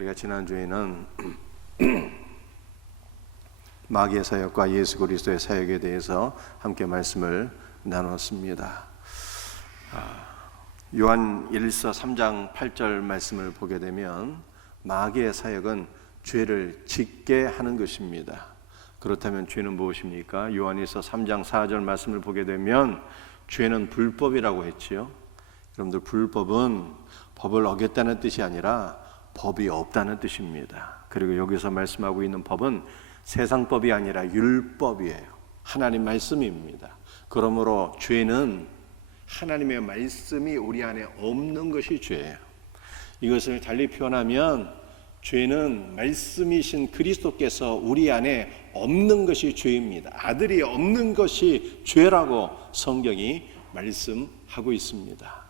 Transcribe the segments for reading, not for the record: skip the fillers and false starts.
우리가 지난주에는 마귀의 사역과 예수 그리스도의 사역에 대해서 함께 말씀을 나눴습니다. 요한 1서 3장 8절 말씀을 보게 되면 마귀의 사역은 죄를 짓게 하는 것입니다. 그렇다면 죄는 무엇입니까? 요한 1서 3장 4절 말씀을 보게 되면 죄는 불법이라고 했지요. 여러분들, 불법은 법을 어겼다는 뜻이 아니라 법이 없다는 뜻입니다. 그리고 여기서 말씀하고 있는 법은 세상법이 아니라 율법이에요. 하나님 말씀입니다. 그러므로 죄는 하나님의 말씀이 우리 안에 없는 것이 죄예요. 이것을 달리 표현하면 죄는 말씀이신 그리스도께서 우리 안에 없는 것이 죄입니다. 아들이 없는 것이 죄라고 성경이 말씀하고 있습니다.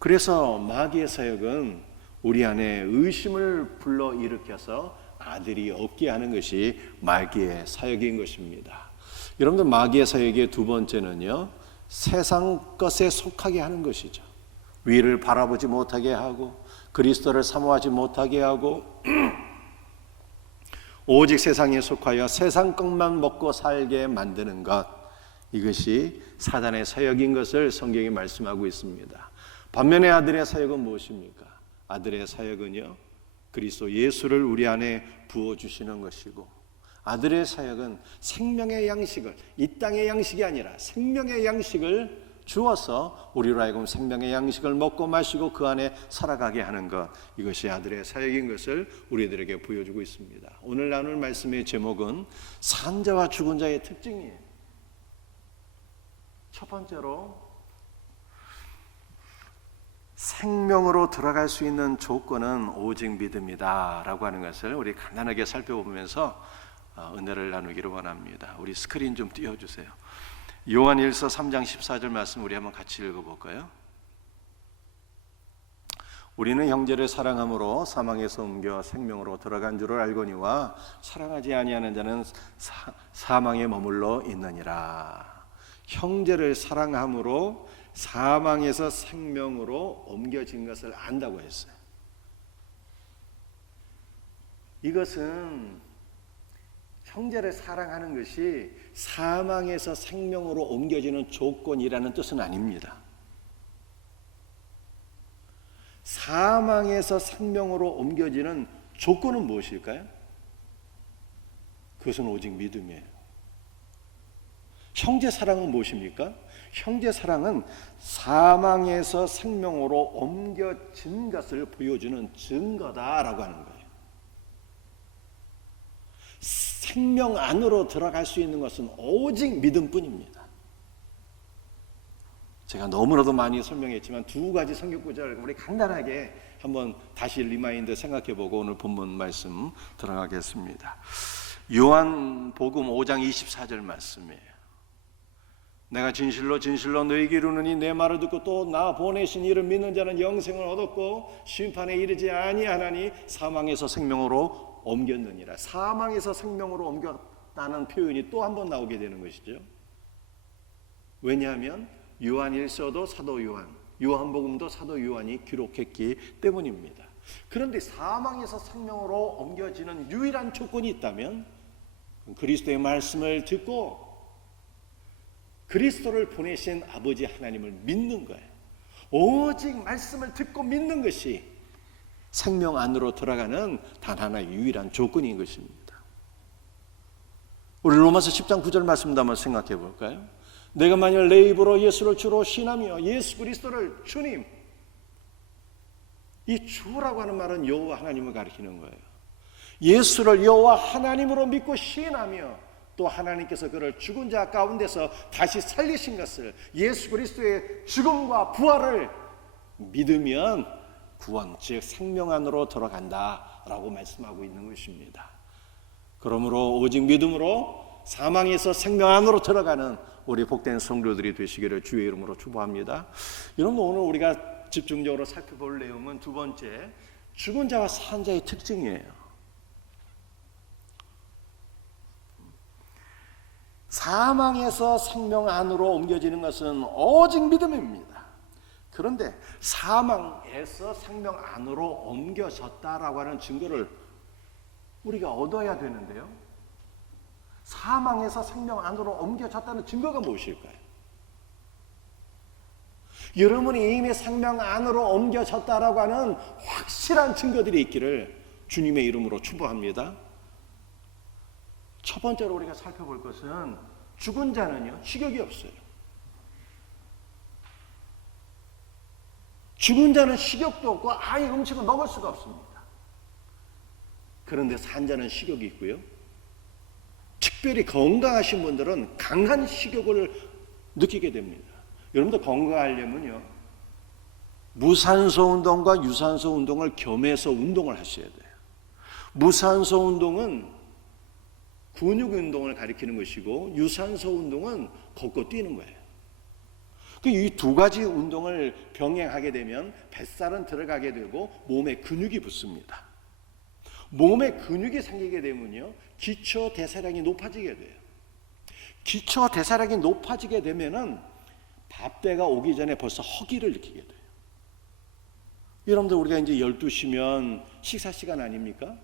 그래서 마귀의 사역은 우리 안에 의심을 불러일으켜서 아들이 없게 하는 것이 마귀의 사역인 것입니다. 여러분들, 마귀의 사역의 두 번째는요, 세상 것에 속하게 하는 것이죠. 위를 바라보지 못하게 하고 그리스도를 사모하지 못하게 하고 오직 세상에 속하여 세상 것만 먹고 살게 만드는 것, 이것이 사단의 사역인 것을 성경이 말씀하고 있습니다. 반면에 아들의 사역은 무엇입니까? 아들의 사역은요, 그리스도 예수를 우리 안에 부어주시는 것이고, 아들의 사역은 생명의 양식을, 이 땅의 양식이 아니라 생명의 양식을 주어서 우리로 하여금 생명의 양식을 먹고 마시고 그 안에 살아가게 하는 것, 이것이 아들의 사역인 것을 우리들에게 보여주고 있습니다. 오늘 나눌 말씀의 제목은 산자와 죽은 자의 특징이에요. 첫 번째로, 생명으로 들어갈 수 있는 조건은 오직 믿음이다 라고 하는 것을 우리 간단하게 살펴보면서 은혜를 나누기를 원합니다. 우리 스크린 좀 띄워주세요. 요한 1서 3장 14절 말씀 우리 한번 같이 읽어볼까요? 우리는 형제를 사랑함으로 사망에서 옮겨 생명으로 들어간 줄을 알거니와 사랑하지 아니하는 자는 사망에 머물러 있느니라. 형제를 사랑함으로 사망에서 생명으로 옮겨진 것을 안다고 했어요. 이것은 형제를 사랑하는 것이 사망에서 생명으로 옮겨지는 조건이라는 뜻은 아닙니다. 사망에서 생명으로 옮겨지는 조건은 무엇일까요? 그것은 오직 믿음이에요. 형제 사랑은 무엇입니까? 형제 사랑은 사망에서 생명으로 옮겨진 것을 보여주는 증거다라고 하는 거예요. 생명 안으로 들어갈 수 있는 것은 오직 믿음뿐입니다. 제가 너무나도 많이 설명했지만 두 가지 성경 구절을 우리 간단하게 한번 다시 리마인드 생각해보고 오늘 본문 말씀 들어가겠습니다. 요한복음 5장 24절 말씀이에요. 내가 진실로 진실로 너희에게 이르노니 내 말을 듣고 또 나 보내신 이를 믿는 자는 영생을 얻었고 심판에 이르지 아니하나니 사망에서 생명으로 옮겼느니라. 사망에서 생명으로 옮겼다는 표현이 또 한 번 나오게 되는 것이죠. 왜냐하면 요한 1서도 사도 요한, 요한복음도 사도 요한이 기록했기 때문입니다. 그런데 사망에서 생명으로 옮겨지는 유일한 조건이 있다면 그리스도의 말씀을 듣고 그리스도를 보내신 아버지 하나님을 믿는 거예요. 오직 말씀을 듣고 믿는 것이 생명 안으로 들어가는 단 하나의 유일한 조건인 것입니다. 우리 로마서 10장 9절 말씀도 한번 생각해 볼까요? 내가 만일 내 입으로 예수를 주로 신하며 예수 그리스도를 주님, 이 주라고 하는 말은 여호와 하나님을 가리키는 거예요. 예수를 여호와 하나님으로 믿고 신하며 또 하나님께서 그를 죽은 자 가운데서 다시 살리신 것을, 예수 그리스도의 죽음과 부활을 믿으면 구원, 즉 생명 안으로 들어간다라고 말씀하고 있는 것입니다. 그러므로 오직 믿음으로 사망에서 생명 안으로 들어가는 우리 복된 성도들이 되시기를 주의 이름으로 축복합니다. 여러분, 오늘 우리가 집중적으로 살펴볼 내용은 두 번째, 죽은 자와 산 자의 특징이에요. 사망에서 생명 안으로 옮겨지는 것은 오직 믿음입니다. 그런데 사망에서 생명 안으로 옮겨졌다라고 하는 증거를 우리가 얻어야 되는데요. 사망에서 생명 안으로 옮겨졌다는 증거가 무엇일까요? 여러분이 이미 생명 안으로 옮겨졌다라고 하는 확실한 증거들이 있기를 주님의 이름으로 축복합니다. 첫 번째로 우리가 살펴볼 것은 죽은 자는요, 식욕이 없어요. 죽은 자는 식욕도 없고 아예 음식을 먹을 수가 없습니다. 그런데 산 자는 식욕이 있고요. 특별히 건강하신 분들은 강한 식욕을 느끼게 됩니다. 여러분들 건강하려면요, 무산소 운동과 유산소 운동을 겸해서 운동을 하셔야 돼요. 무산소 운동은 근육 운동을 가리키는 것이고 유산소 운동은 걷고 뛰는 거예요. 이 두 가지 운동을 병행하게 되면 뱃살은 들어가게 되고 몸에 근육이 붙습니다. 몸에 근육이 생기게 되면요, 기초 대사량이 높아지게 돼요. 기초 대사량이 높아지게 되면은 밥때가 오기 전에 벌써 허기를 느끼게 돼요. 여러분들 우리가 이제 12시면 식사 시간 아닙니까?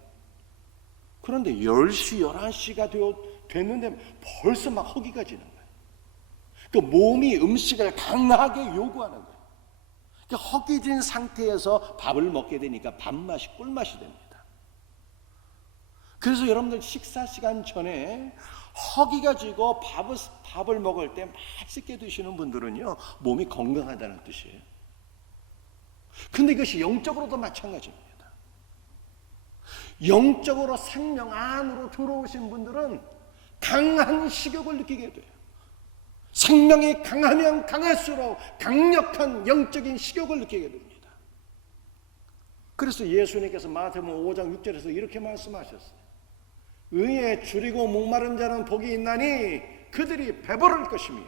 그런데 10시, 11시가 됐는데 벌써 막 허기가 지는 거예요. 그러니까 몸이 음식을 강하게 요구하는 거예요. 그러니까 허기진 상태에서 밥을 먹게 되니까 밥맛이 꿀맛이 됩니다. 그래서 여러분들 식사 시간 전에 허기가 지고 밥을 먹을 때 맛있게 드시는 분들은요, 몸이 건강하다는 뜻이에요. 근데 이것이 영적으로도 마찬가지입니다. 영적으로 생명 안으로 들어오신 분들은 강한 식욕을 느끼게 돼요. 생명이 강하면 강할수록 강력한 영적인 식욕을 느끼게 됩니다. 그래서 예수님께서 마태복음 5장 6절에서 이렇게 말씀하셨어요. 의에 줄이고 목마른 자는 복이 있나니 그들이 배부를 것이며.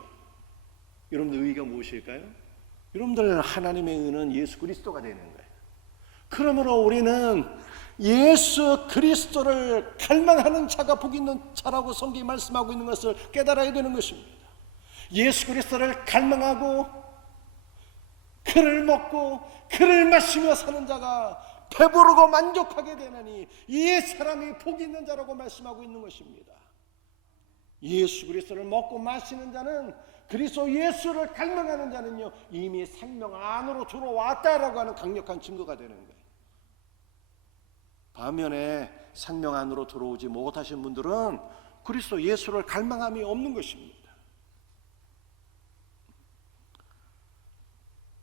여러분들 의가 무엇일까요? 여러분들 하나님의 의는 예수 그리스도가 되는 거예요. 그러므로 우리는 예수 그리스도를 갈망하는 자가 복 있는 자라고 성경이 말씀하고 있는 것을 깨달아야 되는 것입니다. 예수 그리스도를 갈망하고 그를 먹고 그를 마시며 사는 자가 배부르고 만족하게 되나니 이 사람이 복 있는 자라고 말씀하고 있는 것입니다. 예수 그리스도를 먹고 마시는 자는, 그리스도 예수를 갈망하는 자는요, 이미 생명 안으로 들어왔다라고 하는 강력한 증거가 되는 거예요. 반면에 생명 안으로 들어오지 못하신 분들은 그리스도 예수를 갈망함이 없는 것입니다.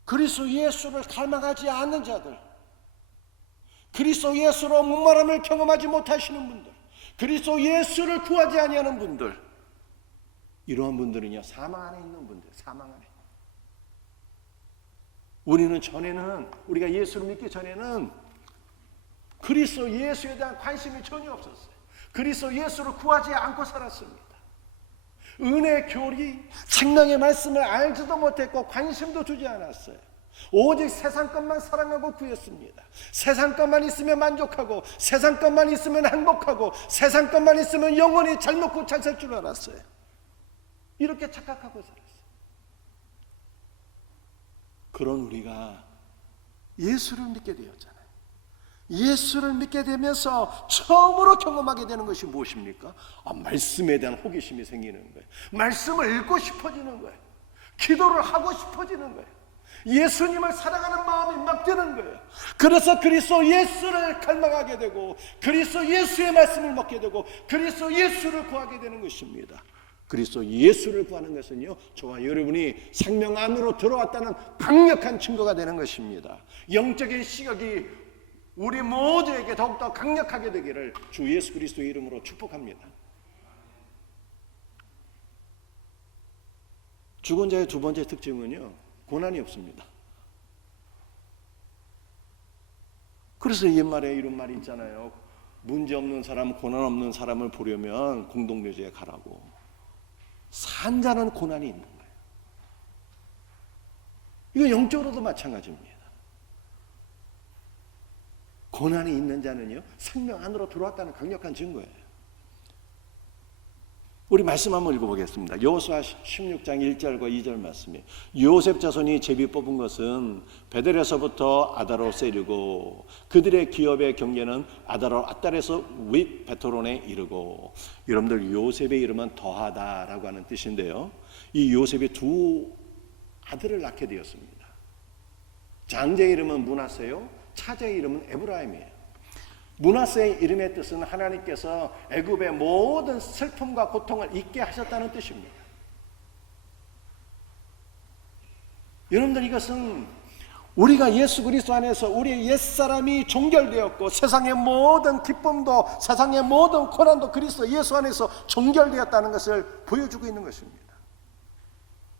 그리스도 예수를 갈망하지 않는 자들, 그리스도 예수로 목마름을 경험하지 못하시는 분들, 그리스도 예수를 구하지 아니하는 분들, 이러한 분들은요, 사망 안에 있는 분들, 사망 안에. 우리가 예수를 믿기 전에는 그리스도 예수에 대한 관심이 전혀 없었어요. 그리스도 예수를 구하지 않고 살았습니다. 은혜 교리, 생명의 말씀을 알지도 못했고 관심도 두지 않았어요. 오직 세상 것만 사랑하고 구했습니다. 세상 것만 있으면 만족하고, 세상 것만 있으면 행복하고, 세상 것만 있으면 영원히 잘 먹고 잘 살 줄 알았어요. 이렇게 착각하고 살았어요. 그런 우리가 예수를 믿게 되었잖아요. 예수를 믿게 되면서 처음으로 경험하게 되는 것이 무엇입니까? 말씀에 대한 호기심이 생기는 거예요. 말씀을 읽고 싶어지는 거예요. 기도를 하고 싶어지는 거예요. 예수님을 사랑하는 마음이 막 드는 거예요. 그래서 그리스도 예수를 갈망하게 되고, 그리스도 예수의 말씀을 먹게 되고, 그리스도 예수를 구하게 되는 것입니다. 그리스도 예수를 구하는 것은요, 저와 여러분이 생명 안으로 들어왔다는 강력한 증거가 되는 것입니다. 영적인 시각이 우리 모두에게 더욱더 강력하게 되기를 주 예수 그리스도의 이름으로 축복합니다. 죽은 자의 두 번째 특징은요, 고난이 없습니다. 그래서 옛말에 이런 말이 있잖아요. 문제 없는 사람, 고난 없는 사람을 보려면 공동묘지에 가라고. 산 자는 고난이 있는 거예요. 이거 영적으로도 마찬가지입니다. 고난이 있는 자는요, 생명 안으로 들어왔다는 강력한 증거예요. 우리 말씀 한번 읽어보겠습니다. 여호수아 16장 1절과 2절 말씀이에요. 요셉 자손이 제비 뽑은 것은 베델에서부터 아다롯에 이르고 그들의 기업의 경계는 아달에서 윗 베토론에 이르고. 여러분들, 요셉의 이름은 더하다라고 하는 뜻인데요, 이 요셉이 두 아들을 낳게 되었습니다. 장자의 이름은 므낫세요, 차자의 이름은 에브라임이에요. 므낫세의 이름의 뜻은 하나님께서 애굽의 모든 슬픔과 고통을 잊게 하셨다는 뜻입니다. 여러분들, 이것은 우리가 예수 그리스도 안에서 우리의 옛사람이 종결되었고 세상의 모든 기쁨도 세상의 모든 고난도 그리스도 예수 안에서 종결되었다는 것을 보여주고 있는 것입니다.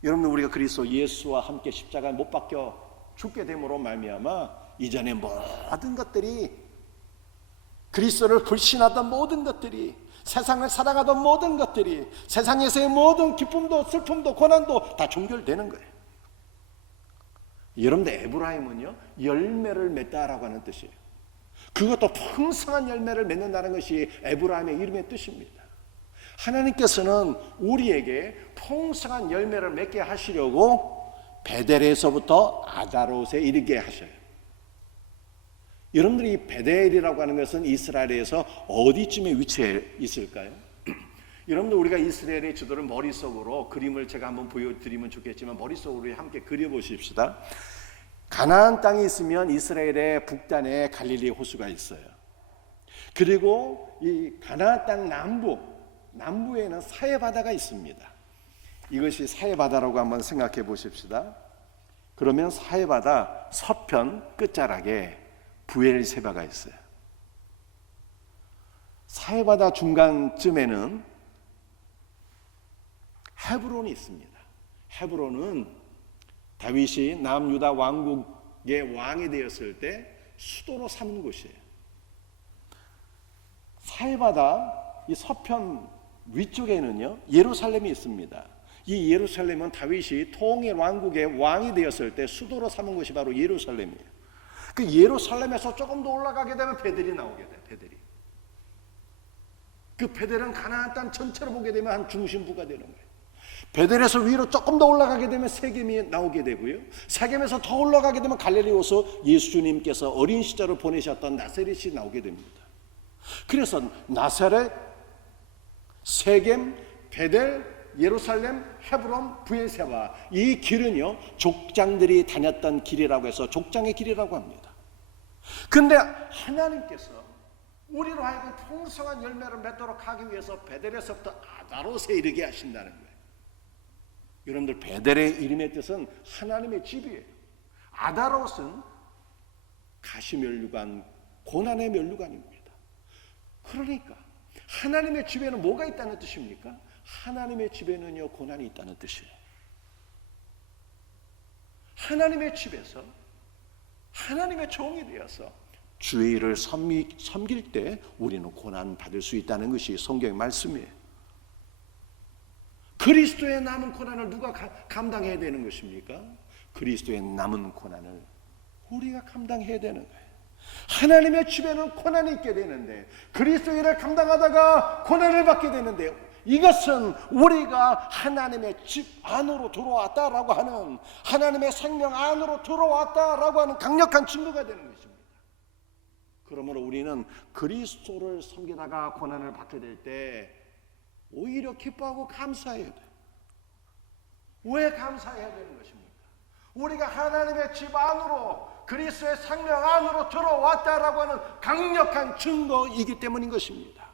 여러분들, 우리가 그리스도 예수와 함께 십자가에 못 박혀 죽게 됨으로 말미암아 이전의 모든 것들이, 그리스도를 불신하던 모든 것들이, 세상을 사랑하던 모든 것들이, 세상에서의 모든 기쁨도 슬픔도 고난도 다 종결되는 거예요. 여러분들, 에브라임은요, 열매를 맺다라고 하는 뜻이에요. 그것도 풍성한 열매를 맺는다는 것이 에브라임의 이름의 뜻입니다. 하나님께서는 우리에게 풍성한 열매를 맺게 하시려고 베델에서부터 아다롯에 이르게 하셔요. 여러분들이 이 베델이라고 하는 것은 이스라엘에서 어디쯤에 위치해 있을까요? 여러분들, 우리가 이스라엘의 지도를 머릿속으로, 그림을 제가 한번 보여드리면 좋겠지만 머릿속으로 함께 그려보십시다. 가나안 땅이 있으면 이스라엘의 북단에 갈릴리 호수가 있어요. 그리고 이 가나안 땅 남부에는 사해바다가 있습니다. 이것이 사해바다라고 한번 생각해 보십시다. 그러면 사해바다 서편 끝자락에 부엘세바가 있어요. 사해바다 중간쯤에는 헤브론이 있습니다. 헤브론은 다윗이 남유다 왕국의 왕이 되었을 때 수도로 삼은 곳이에요. 사해바다 이 서편 위쪽에는요, 예루살렘이 있습니다. 이 예루살렘은 다윗이 통일 왕국의 왕이 되었을 때 수도로 삼은 곳이 바로 예루살렘이에요. 그 예루살렘에서 조금 더 올라가게 되면 베델이 나오게 돼요. 베델이. 그 베델은 가나안 땅 전체로 보게 되면 한 중심부가 되는 거예요. 베델에서 위로 조금 더 올라가게 되면 세겜이 나오게 되고요, 세겜에서 더 올라가게 되면 갈릴리 호수, 예수님께서 어린 시절을 보내셨던 나사렛이 나오게 됩니다. 그래서 나사렛, 세겜, 베델, 예루살렘, 헤브론, 부엘세바, 이 길은요, 족장들이 다녔던 길이라고 해서 족장의 길이라고 합니다. 근데 하나님께서 우리로 하여금 풍성한 열매를 맺도록 하기 위해서 베델에서부터 아다롯에 이르게 하신다는 거예요. 여러분들, 베델의 이름의 뜻은 하나님의 집이에요. 아다롯은 가시면류관, 고난의 면류관입니다. 그러니까 하나님의 집에는 뭐가 있다는 뜻입니까? 하나님의 집에는요, 고난이 있다는 뜻이에요. 하나님의 집에서 하나님의 종이 되어서 주의 일을 섬길 때 우리는 고난 받을 수 있다는 것이 성경의 말씀이에요. 그리스도의 남은 고난을 누가 감당해야 되는 것입니까? 그리스도의 남은 고난을 우리가 감당해야 되는 거예요. 하나님의 집에는 고난이 있게 되는데, 그리스도의 일을 감당하다가 고난을 받게 되는데, 이것은 우리가 하나님의 집 안으로 들어왔다라고 하는, 하나님의 생명 안으로 들어왔다라고 하는 강력한 증거가 되는 것입니다. 그러므로 우리는 그리스도를 섬기다가 고난을 받게 될 때 오히려 기뻐하고 감사해야 돼요. 왜 감사해야 되는 것입니까? 우리가 하나님의 집 안으로, 그리스도의 생명 안으로 들어왔다라고 하는 강력한 증거이기 때문인 것입니다.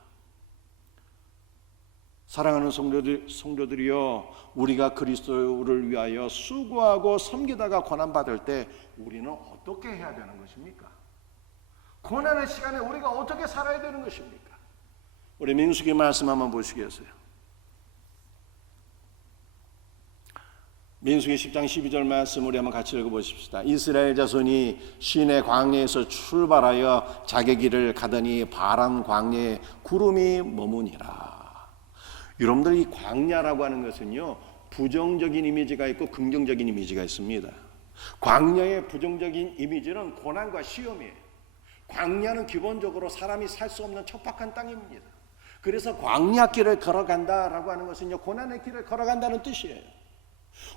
사랑하는 성도들이여, 우리가 그리스도를 위하여 수고하고 섬기다가 고난받을 때 우리는 어떻게 해야 되는 것입니까? 고난의 시간에 우리가 어떻게 살아야 되는 것입니까? 우리 민수기 말씀 한번 보시겠어요? 민수기 10장 12절 말씀 우리 한번 같이 읽어보십시다. 이스라엘 자손이 시내 광야에서 출발하여 자기 길을 가더니 바란 광야에 구름이 머무니라. 여러분들, 이 광야라고 하는 것은요, 부정적인 이미지가 있고 긍정적인 이미지가 있습니다. 광야의 부정적인 이미지는 고난과 시험이에요. 광야는 기본적으로 사람이 살 수 없는 척박한 땅입니다. 그래서 광야길을 걸어간다라고 하는 것은요, 고난의 길을 걸어간다는 뜻이에요.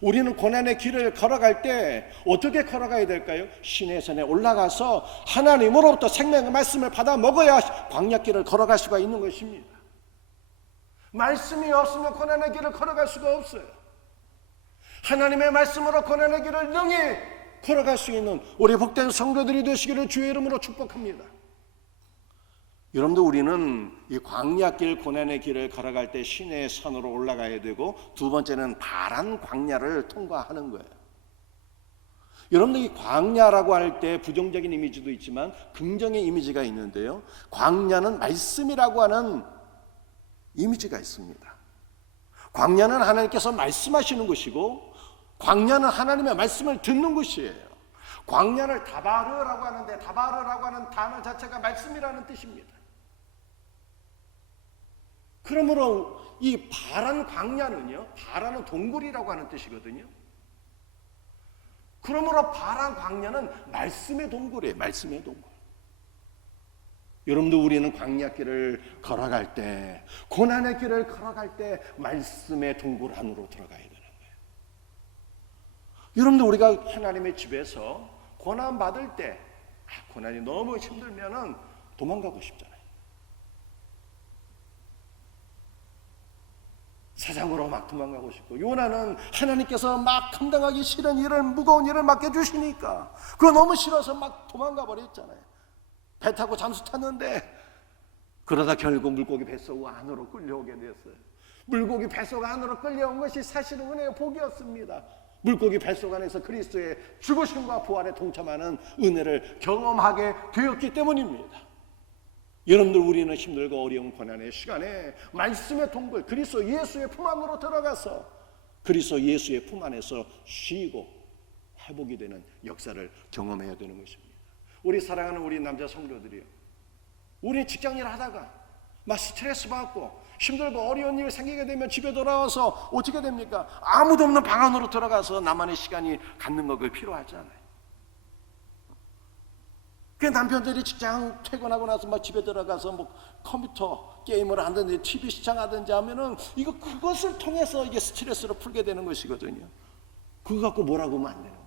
우리는 고난의 길을 걸어갈 때 어떻게 걸어가야 될까요? 신의 산에 올라가서 하나님으로부터 생명의 말씀을 받아 먹어야 광야길을 걸어갈 수가 있는 것입니다. 말씀이 없으면 고난의 길을 걸어갈 수가 없어요. 하나님의 말씀으로 고난의 길을 능히 걸어갈 수 있는 우리 복된 성도들이 되시기를 주의 이름으로 축복합니다. 여러분들, 우리는 이 광야길, 고난의 길을 걸어갈 때 신의 산으로 올라가야 되고, 두 번째는 파란 광야를 통과하는 거예요. 여러분들, 이 광야라고 할 때 부정적인 이미지도 있지만 긍정의 이미지가 있는데요, 광야는 말씀이라고 하는 이미지가 있습니다. 광야는 하나님께서 말씀하시는 것이고, 광야는 하나님의 말씀을 듣는 것이에요. 광야를 다바르라고 하는데, 다바르라고 하는 단어 자체가 말씀이라는 뜻입니다. 그러므로 이 파란 광야는요, 파란은 동굴이라고 하는 뜻이거든요. 그러므로 파란 광야는 말씀의 동굴이에요. 말씀의 동굴. 여러분들, 우리는 광야길을 걸어갈 때, 고난의 길을 걸어갈 때 말씀의 동굴 안으로 들어가야 되는 거예요. 여러분들, 우리가 하나님의 집에서 고난 받을 때, 고난이 너무 힘들면은 도망가고 싶잖아요. 세상으로 막 도망가고 싶고, 요나는 하나님께서 막 감당하기 싫은 일을, 무거운 일을 맡겨주시니까 그거 너무 싫어서 막 도망가 버렸잖아요. 배 타고 잠수 탔는데, 그러다 결국 물고기 뱃속 안으로 끌려오게 됐어요. 물고기 뱃속 안으로 끌려온 것이 사실은 은혜의 복이었습니다. 물고기 뱃속 안에서 그리스도의 죽으심과 부활에 동참하는 은혜를 경험하게 되었기 때문입니다. 여러분들, 우리는 힘들고 어려운 고난의 시간에 말씀의 동굴, 그리스도 예수의 품 안으로 들어가서 그리스도 예수의 품 안에서 쉬고 회복이 되는 역사를 경험해야 되는 것입니다. 우리 사랑하는 우리 남자 성도들이요, 우리 직장일 하다가 막 스트레스 받고 힘들고 어려운 일 생기게 되면 집에 돌아와서 어떻게 됩니까? 아무도 없는 방 안으로 들어가서 나만의 시간이 갖는 거, 그게 필요하잖아요. 그 남편들이 직장 퇴근하고 나서 막 집에 들어가서 뭐 컴퓨터 게임을 하든지 TV 시청하든지 하면은 그것을 통해서 이게 스트레스를 풀게 되는 것이거든요. 그거 갖고 뭐라고 하면 안 되는 거죠.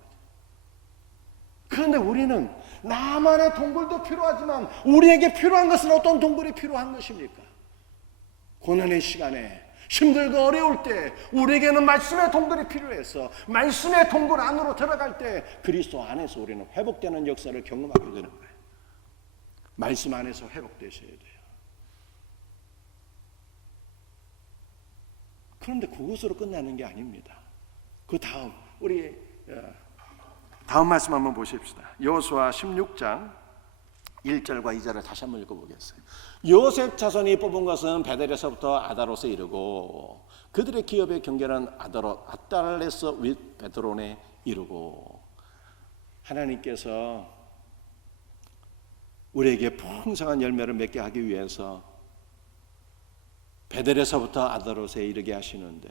그런데 우리는 나만의 동굴도 필요하지만 우리에게 필요한 것은 어떤 동굴이 필요한 것입니까? 고난의 시간에 힘들고 어려울 때 우리에게는 말씀의 동굴이 필요해서 말씀의 동굴 안으로 들어갈 때 그리스도 안에서 우리는 회복되는 역사를 경험하게 되는 거예요. 말씀 안에서 회복되셔야 돼요. 그런데 그것으로 끝나는 게 아닙니다. 그 다음, 우리 다음 말씀 한번 보십시다. 여호수아 16장 1절과 2절을 다시 한번 읽어보겠어요. 요셉 자손이 뽑은 것은 베델에서부터 아다롯에 이르고 그들의 기업의 경계는 아달레스 윗 베드론에 이르고. 하나님께서 우리에게 풍성한 열매를 맺게 하기 위해서 베델에서부터 아다롯에 이르게 하시는데,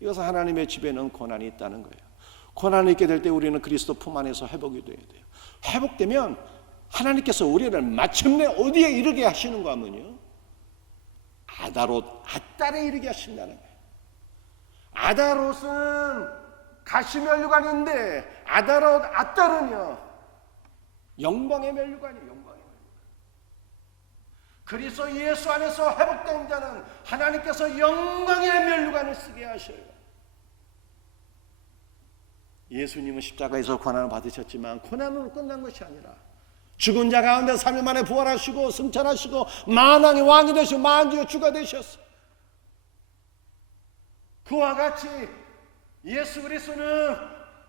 이것은 하나님의 집에는 고난이 있다는 거예요. 고난이 있게 될 때 우리는 그리스도 품 안에서 회복이 돼야 돼요. 회복되면 하나님께서 우리를 마침내 어디에 이르게 하시는가 하면요, 아다롯, 아달에 이르게 하신다는 거예요. 아다롯은 가시면류관인데 아다롯, 아달은요 영광의 면류관이에요. 영광의 면류관. 그리스도 예수 안에서 회복된 자는 하나님께서 영광의 면류관을 쓰게 하셔요. 예수님은 십자가에서 고난을 받으셨지만 고난으로 끝난 것이 아니라 죽은 자 가운데 3일 만에 부활하시고 승천하시고 만왕의 왕이 되시고 만주의 주가 되셨어요. 그와 같이 예수 그리스도는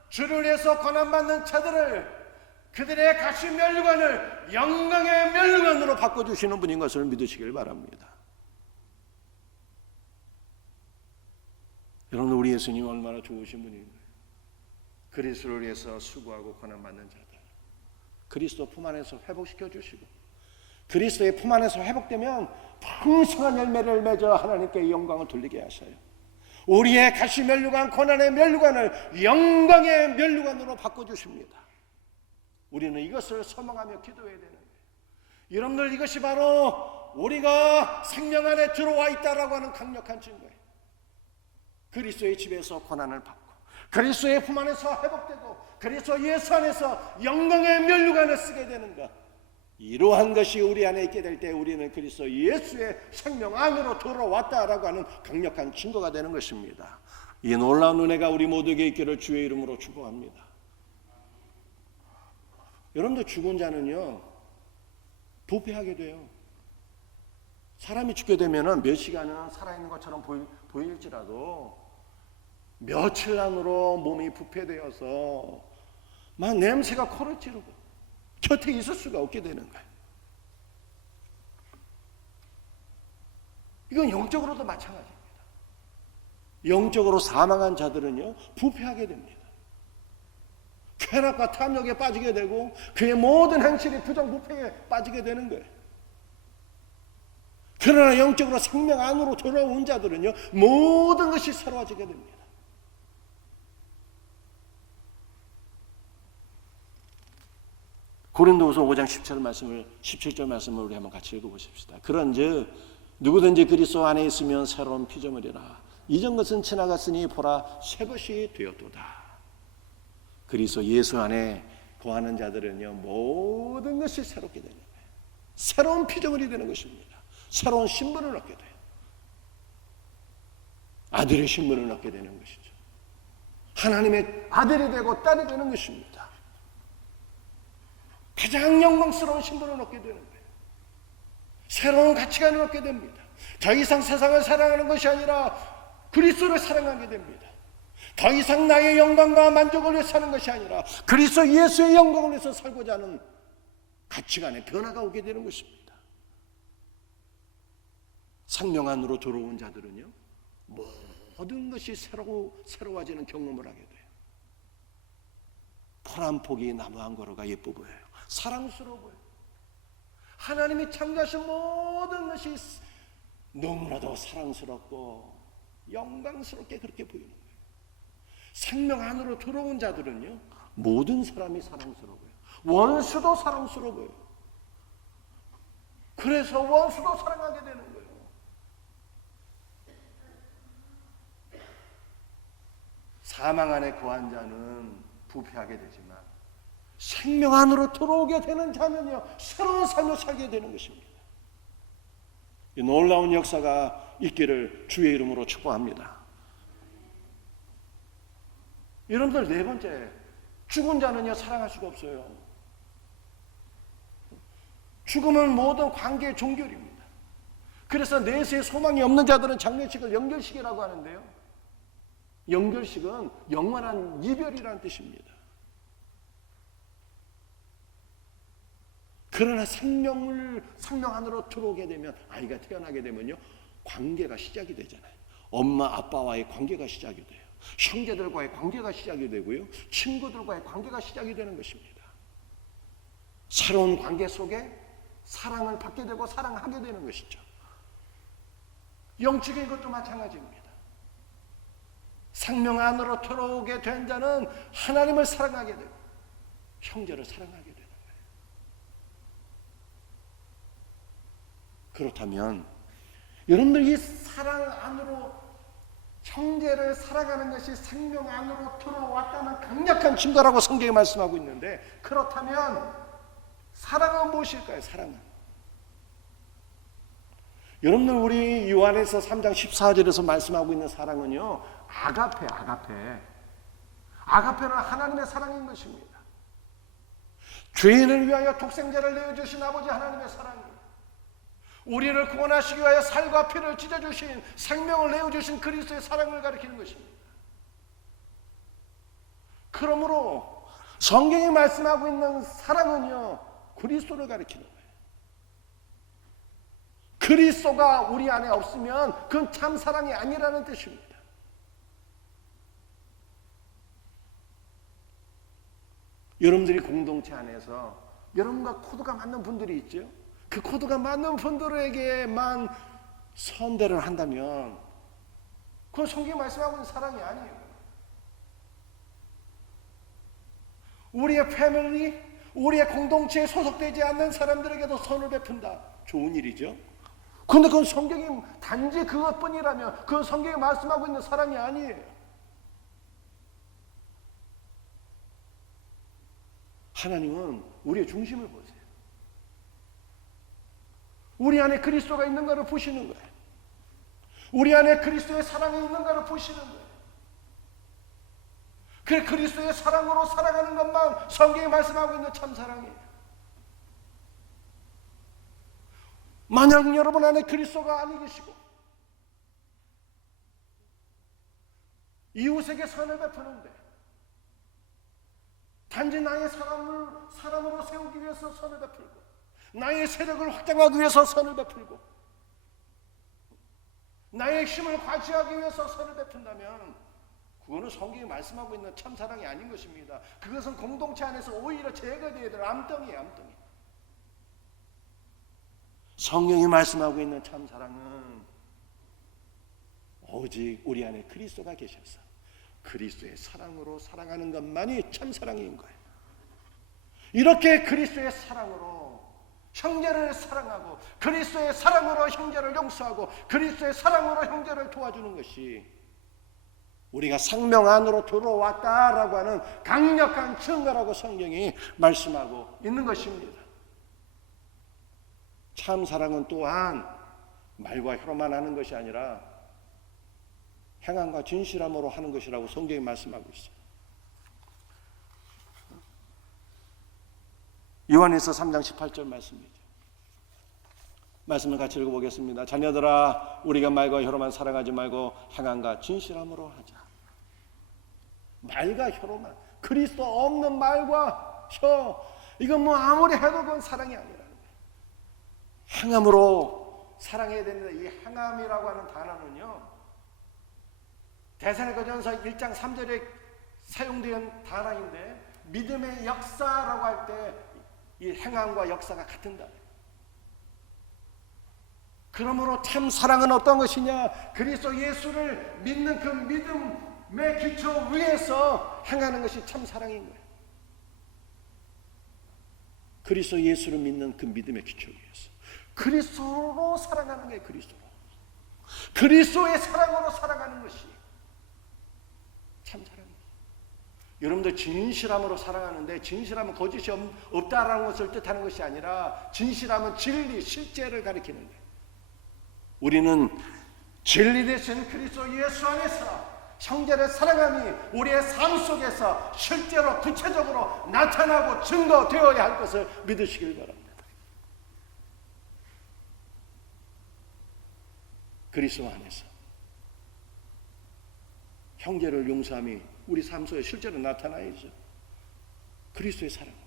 주를 위해서 고난받는 자들을, 그들의 가시 면류관을 영광의 면류관으로 바꿔주시는 분인 것을 믿으시길 바랍니다. 여러분, 우리 예수님 얼마나 좋으신 분인가요? 그리스도를 위해서 수고하고 고난받는 자들, 그리스도 품 안에서 회복시켜 주시고, 그리스도의 품 안에서 회복되면 풍성한 열매를 맺어 하나님께 영광을 돌리게 하셔요. 우리의 가시 면류관, 고난의 면류관을 영광의 면류관으로 바꿔주십니다. 우리는 이것을 소망하며 기도해야 되는 거예요. 여러분들, 이것이 바로 우리가 생명 안에 들어와 있다라고 하는 강력한 증거예요. 그리스도의 집에서 고난을 받고 그리스도의 품 안에서 회복되고 그리스도 예수 안에서 영광의 면류관을 쓰게 되는 것, 이러한 것이 우리 안에 있게 될 때 우리는 그리스도 예수의 생명 안으로 들어왔다라고 하는 강력한 증거가 되는 것입니다. 이 놀라운 은혜가 우리 모두에게 있기를 주의 이름으로 축복합니다. 여러분들, 죽은 자는요 부패하게 돼요. 사람이 죽게 되면 몇 시간은 살아있는 것처럼 보일지라도 며칠 안으로 몸이 부패되어서 막 냄새가 코를 찌르고 곁에 있을 수가 없게 되는 거예요. 이건 영적으로도 마찬가지입니다. 영적으로 사망한 자들은요 부패하게 됩니다. 쾌락과 탐욕에 빠지게 되고 그의 모든 행실이 부정부패에 빠지게 되는 거예요. 그러나 영적으로 생명 안으로 돌아온 자들은요 모든 것이 새로워지게 됩니다. 고린도후서 5장 17절 말씀을 우리 한번 같이 읽어보십시다. 그런즉 누구든지 그리스도 안에 있으면 새로운 피조물이라. 이전 것은 지나갔으니 보라 새 것이 되었도다. 그리스도 예수 안에 거하는 자들은요 모든 것이 새롭게 되는 거예요. 새로운 피조물이 되는 것입니다. 새로운 신분을 얻게 돼요. 아들의 신분을 얻게 되는 것이죠. 하나님의 아들이 되고 딸이 되는 것입니다. 가장 영광스러운 신분을 얻게 되는 거예요. 새로운 가치관을 얻게 됩니다. 더 이상 세상을 사랑하는 것이 아니라 그리스도를 사랑하게 됩니다. 더 이상 나의 영광과 만족을 위해 사는 것이 아니라 그리스도 예수의 영광을 위해서 살고자 하는 가치관의 변화가 오게 되는 것입니다. 생명 안으로 들어온 자들은요 모든 것이 새로워지는 경험을 하게 돼요. 풀 한 폭이 나무 한 그루가 예뻐 보여요. 사랑스러워 보여요. 하나님이 창조하신 모든 것이 너무나도 사랑스럽고 영광스럽게 그렇게 보이는 거예요. 생명 안으로 들어온 자들은요 모든 사람이 사랑스러워요. 원수도 사랑스러워요. 그래서 원수도 사랑하게 되는 거예요. 사망 안에 거한 자는 부패하게 되지만 생명 안으로 들어오게 되는 자는요 새로운 삶을 살게 되는 것입니다. 이 놀라운 역사가 있기를 주의 이름으로 축복합니다. 여러분들, 네 번째, 죽은 자는요 사랑할 수가 없어요. 죽음은 모든 관계의 종결입니다. 그래서 내세에 소망이 없는 자들은 장례식을 영결식이라고 하는데요, 영결식은 영원한 이별이라는 뜻입니다. 그러나 생명 안으로 들어오게 되면, 아이가 태어나게 되면요 관계가 시작이 되잖아요. 엄마 아빠와의 관계가 시작이 돼요. 형제들과의 관계가 시작이 되고요 친구들과의 관계가 시작이 되는 것입니다. 새로운 관계 속에 사랑을 받게 되고 사랑하게 되는 것이죠. 영적인 것도 마찬가지입니다. 생명 안으로 들어오게 된 자는 하나님을 사랑하게 되고 형제를 사랑하게 되는 거예요. 그렇다면 여러분들, 이 사랑 안으로 형제를 사랑하는 것이 생명 안으로 들어왔다는 강력한 증거라고 성경이 말씀하고 있는데, 그렇다면 사랑은 무엇일까요? 사랑은, 여러분들, 우리 요한에서 3장 14절에서 말씀하고 있는 사랑은요 아가페는 하나님의 사랑인 것입니다. 죄인을 위하여 독생자를 내어주신 아버지 하나님의 사랑입니다. 우리를 구원하시기 위하여 살과 피를 찢어주신, 생명을 내어주신 그리스도의 사랑을 가리키는 것입니다. 그러므로 성경이 말씀하고 있는 사랑은요 그리스도를 가리키는 거예요. 그리스도가 우리 안에 없으면 그건 참 사랑이 아니라는 뜻입니다. 여러분들이 공동체 안에서 여러분과 코드가 맞는 분들이 있죠. 그 코드가 맞는 분들에게만 선대를 한다면 그건 성경이 말씀하고 있는 사랑이 아니에요. 우리의 패밀리, 우리의 공동체에 소속되지 않는 사람들에게도 선을 베푼다. 좋은 일이죠. 근데 그건 성경이 단지 그것뿐이라면 그건 성경이 말씀하고 있는 사랑이 아니에요. 하나님은 우리의 중심을 보세요. 우리 안에 그리스도가 있는가를 보시는 거예요. 우리 안에 그리스도의 사랑이 있는가를 보시는 거예요. 그 그리스도의 사랑으로 살아가는 것만 성경이 말씀하고 있는 참사랑이에요. 만약 여러분 안에 그리스도가 아니 계시고 이웃에게 선을 베푸는데 단지 나의 사람으로 세우기 위해서 선을 베풀고 나의 세력을 확장하기 위해서 선을 베풀고 나의 힘을 과시하기 위해서 선을 베푼다면 그거는 성경이 말씀하고 있는 참사랑이 아닌 것입니다. 그것은 공동체 안에서 오히려 제거되어야 될 암덩이에요. 암덩이. 성경이 말씀하고 있는 참사랑은 오직 우리 안에 그리스도가 계셔서 그리스도의 사랑으로 사랑하는 것만이 참사랑인 거예요. 이렇게 그리스도의 사랑으로 형제를 사랑하고 그리스도의 사랑으로 형제를 용서하고 그리스도의 사랑으로 형제를 도와주는 것이 우리가 생명 안으로 들어왔다라고 하는 강력한 증거라고 성경이 말씀하고 있는 것입니다. 참 사랑은 또한 말과 혀로만 하는 것이 아니라 행함과 진실함으로 하는 것이라고 성경이 말씀하고 있어요. 요한일서 3장 18절 말씀이죠. 말씀을 같이 읽어보겠습니다. 자녀들아 우리가 말과 혀로만 사랑하지 말고 행함과 진실함으로 하자. 말과 혀로만, 그리스도 없는 말과 혀, 이건 뭐 아무리 해도 그건 사랑이 아니라는 거예요. 행함으로 사랑해야 되는데 이 행함이라고 하는 단어는요 데살로니가전서 1장 3절에 사용된 단어인데 믿음의 역사라고 할 때 이 행함과 역사가 같은 단어예요. 그러므로 참 사랑은 어떤 것이냐? 그리스도 예수를 믿는 그 믿음의 기초 위에서 행하는 것이 참 사랑인 거예요. 그리스도 예수를 믿는 그 믿음의 기초 위에서 그리스도로 사랑하는 게 그리스도로 그리스도의 사랑으로 살아가는 것이 참 사랑입니다. 여러분들 진실함으로 사랑하는데 진실함은 거짓이 없다라는 것을 뜻하는 것이 아니라 진실함은 진리, 실제를 가리키는 거예요. 우리는 진리 되신 그리스도 예수 안에서 형제를 사랑함이 우리의 삶 속에서 실제로 구체적으로 나타나고 증거되어야 할 것을 믿으시길 바랍니다. 그리스도 안에서 형제를 용서함이 우리 삶 속에 실제로 나타나야죠. 그리스도의 사랑으로.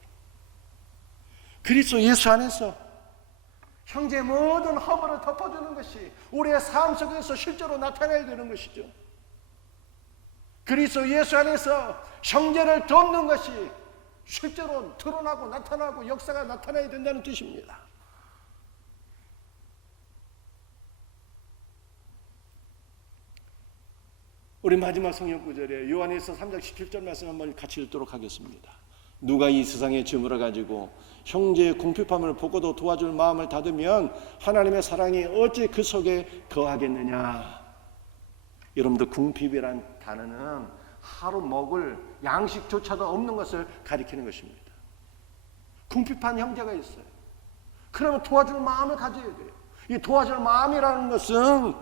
그리스도 예수 안에서 형제의 모든 허물을 덮어주는 것이 우리의 삶 속에서 실제로 나타나야 되는 것이죠. 그리스도 예수 안에서 형제를 돕는 것이 실제로 드러나고 나타나고 역사가 나타나야 된다는 뜻입니다. 우리 마지막 성경 구절에 요한일서 3장 17절 말씀 한번 같이 읽도록 하겠습니다. 누가 이 세상의 증오를 가지고 형제의 궁핍함을 보고도 도와줄 마음을 닫으면 하나님의 사랑이 어찌 그 속에 거하겠느냐. 여러분들 궁핍이란 단어는 하루 먹을 양식조차도 없는 것을 가리키는 것입니다. 궁핍한 형제가 있어요. 그러면 도와줄 마음을 가져야 돼요. 이 도와줄 마음이라는 것은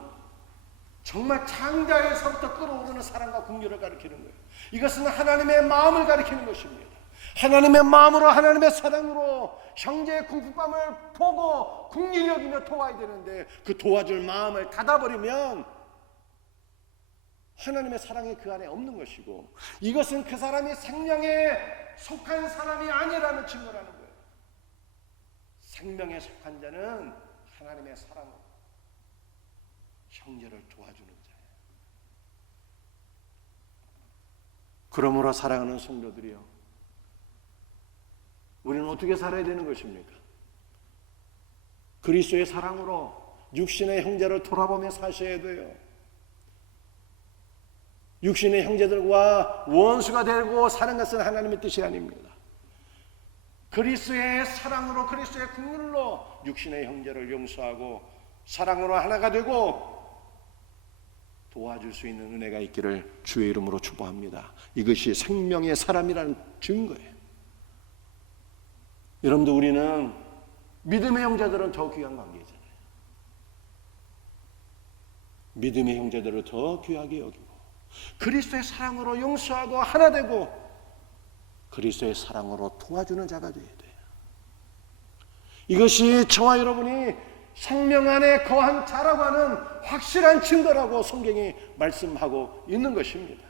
정말 창자에서부터 끌어오르는 사랑과 긍휼을 가리키는 거예요. 이것은 하나님의 마음을 가리키는 것입니다. 하나님의 마음으로 하나님의 사랑으로 형제의 궁핍함을 보고 긍휼히 여기며 도와야 되는데 그 도와줄 마음을 닫아버리면 하나님의 사랑이 그 안에 없는 것이고 이것은 그 사람이 생명에 속한 사람이 아니라는 증거라는 거예요. 생명에 속한 자는 하나님의 사랑으로 형제를 도와주는 자예요. 그러므로 사랑하는 성도들이요, 우리는 어떻게 살아야 되는 것입니까? 그리스도의 사랑으로 육신의 형제를 돌아보며 사셔야 돼요. 육신의 형제들과 원수가 되고 사는 것은 하나님의 뜻이 아닙니다. 그리스도의 사랑으로 그리스도의 긍휼로 육신의 형제를 용서하고 사랑으로 하나가 되고 도와줄 수 있는 은혜가 있기를 주의 이름으로 축복합니다. 이것이 생명의 사람이라는 증거예요. 여러분들, 우리는 믿음의 형제들은 더 귀한 관계잖아요. 믿음의 형제들을 더 귀하게 여기고 그리스도의 사랑으로 용서하고 하나 되고 그리스도의 사랑으로 도와주는 자가 되어야 돼요. 이것이 저와 여러분이 생명 안에 거한 자라고 하는 확실한 증거라고 성경이 말씀하고 있는 것입니다.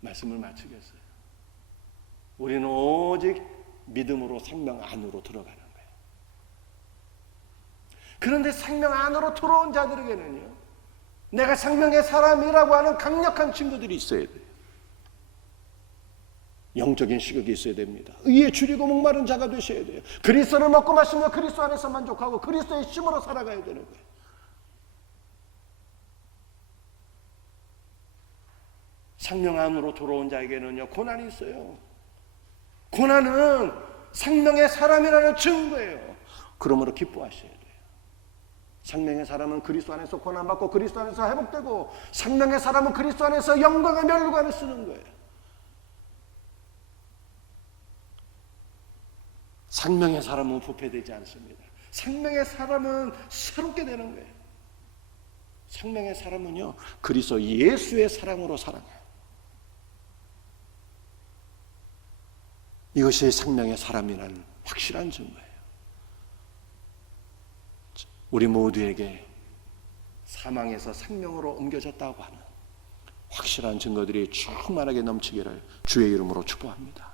말씀을 마치겠어요. 우리는 오직 믿음으로 생명 안으로 들어가는 거예요. 그런데 생명 안으로 들어온 자들에게는요, 내가 생명의 사람이라고 하는 강력한 증거들이 있어야 돼요. 영적인 시각이 있어야 됩니다. 의에 줄이고 목마른 자가 되셔야 돼요. 그리스도를 먹고 마시며 그리스도 안에서 만족하고 그리스도의 힘으로 살아가야 되는 거예요. 생명 안으로 들어온 자에게는요, 고난이 있어요. 고난은 생명의 사람이라는 증거예요. 그러므로 기뻐하셔야 돼요. 생명의 사람은 그리스도 안에서 고난받고 그리스도 안에서 회복되고 생명의 사람은 그리스도 안에서 영광의 면류관을 쓰는 거예요. 생명의 사람은 부패되지 않습니다. 생명의 사람은 새롭게 되는 거예요. 생명의 사람은요, 그리스도 예수의 사랑으로 살아가요. 이것이 생명의 사람이라는 확실한 증거예요. 우리 모두에게 사망에서 생명으로 옮겨졌다고 하는 확실한 증거들이 충만하게 넘치기를 주의 이름으로 축복합니다.